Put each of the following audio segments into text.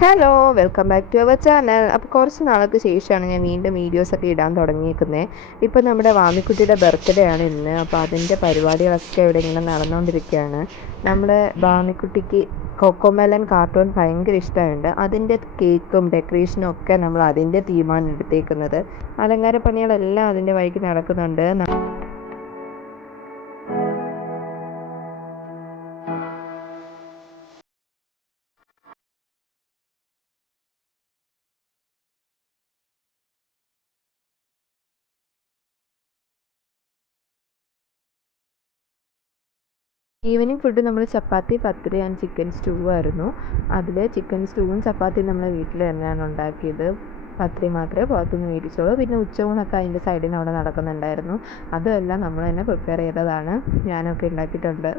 Hello welcome back to our channel. അപ്പോൾ കുറച്ച് നാൾക്ക് ശേഷമാണ് ഞാൻ വീണ്ടും വീഡിയോസൊക്കെ ഇടാൻ തുടങ്ങിയിരിക്കുന്നത്. ഇപ്പോൾ നമ്മുടെ വാമിക്കുട്ടിയുടെ ബർത്ത്ഡേ ആണ് ഇന്ന്. അപ്പോൾ അതിൻ്റെ പരിപാടികളൊക്കെ ഇവിടെ ഇങ്ങനെ നടന്നുകൊണ്ടിരിക്കുകയാണ്. നമ്മുടെ വാമിക്കുട്ടിക്ക് കൊക്കോമെലൻ കാർട്ടൂൺ ഭയങ്കര ഇഷ്ടമുണ്ട്. അതിൻ്റെ കേക്കും ഡെക്കറേഷനും ഒക്കെ നമ്മൾ അതിൻ്റെ തീമാണ് എടുത്തേക്കുന്നത്. അലങ്കാര പണികളെല്ലാം അതിൻ്റെ വഴിക്ക് നടക്കുന്നുണ്ട്. ഈവനിങ് ഫുഡ് നമ്മൾ ചപ്പാത്തി, പത്തിരി ആൻഡ് ചിക്കൻ സ്റ്റൂ ആയിരുന്നു. അതിൽ ചിക്കൻ സ്റ്റൂവും ചപ്പാത്തിയും നമ്മൾ വീട്ടിൽ തന്നെയാണ് ഉണ്ടാക്കിയത്. പത്തിരി മാത്രമേ പുറത്തുനിന്ന് മേടിച്ചുള്ളൂ. പിന്നെ ഉച്ചയൂണൊക്കെ അതിൻ്റെ സൈഡിന് അവിടെ നടക്കുന്നുണ്ടായിരുന്നു. അതെല്ലാം നമ്മൾ തന്നെ പ്രിപ്പയർ ചെയ്തതാണ്. ഞാനൊക്കെ ഉണ്ടാക്കിയിട്ടുണ്ട്.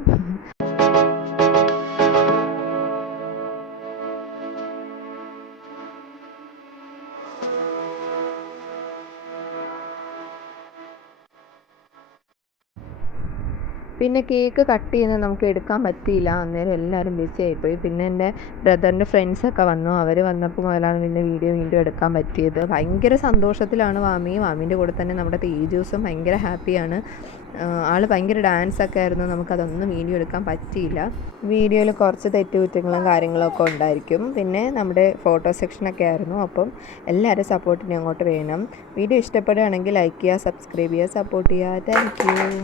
പിന്നെ കേക്ക് കട്ട് ചെയ്യുന്നത് നമുക്ക് എടുക്കാൻ പറ്റിയില്ല. അന്നേരം എല്ലാവരും ബിസി ആയിപ്പോയി. പിന്നെ എൻ്റെ ബ്രദറിൻ്റെ ഫ്രണ്ട്സൊക്കെ വന്നു. അവർ വന്നപ്പോൾ മുതലാണ് പിന്നെ വീഡിയോ വീണ്ടും എടുക്കാൻ പറ്റിയത്. ഭയങ്കര സന്തോഷത്തിലാണ് മാമീൻ്റെ കൂടെ തന്നെ നമ്മുടെ തേജൂസും ഭയങ്കര ഹാപ്പിയാണ്. ആൾ ഭയങ്കര ഡാൻസൊക്കെ ആയിരുന്നു. നമുക്കതൊന്നും വീഡിയോ എടുക്കാൻ പറ്റിയില്ല. വീഡിയോയിൽ കുറച്ച് തെറ്റുകുറ്റങ്ങളും കാര്യങ്ങളൊക്കെ ഉണ്ടായിരിക്കും. പിന്നെ നമ്മുടെ ഫോട്ടോ സെക്ഷനൊക്കെ ആയിരുന്നു. അപ്പം എല്ലാവരും സപ്പോർട്ടിന് അങ്ങോട്ട് വേണം. വീഡിയോ ഇഷ്ടപ്പെടുകയാണെങ്കിൽ ലൈക്ക് ചെയ്യുക, സബ്സ്ക്രൈബ് ചെയ്യുക, സപ്പോർട്ട് ചെയ്യുക. Thank you.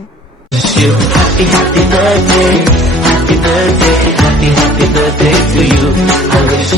Happy birthday to you. I wish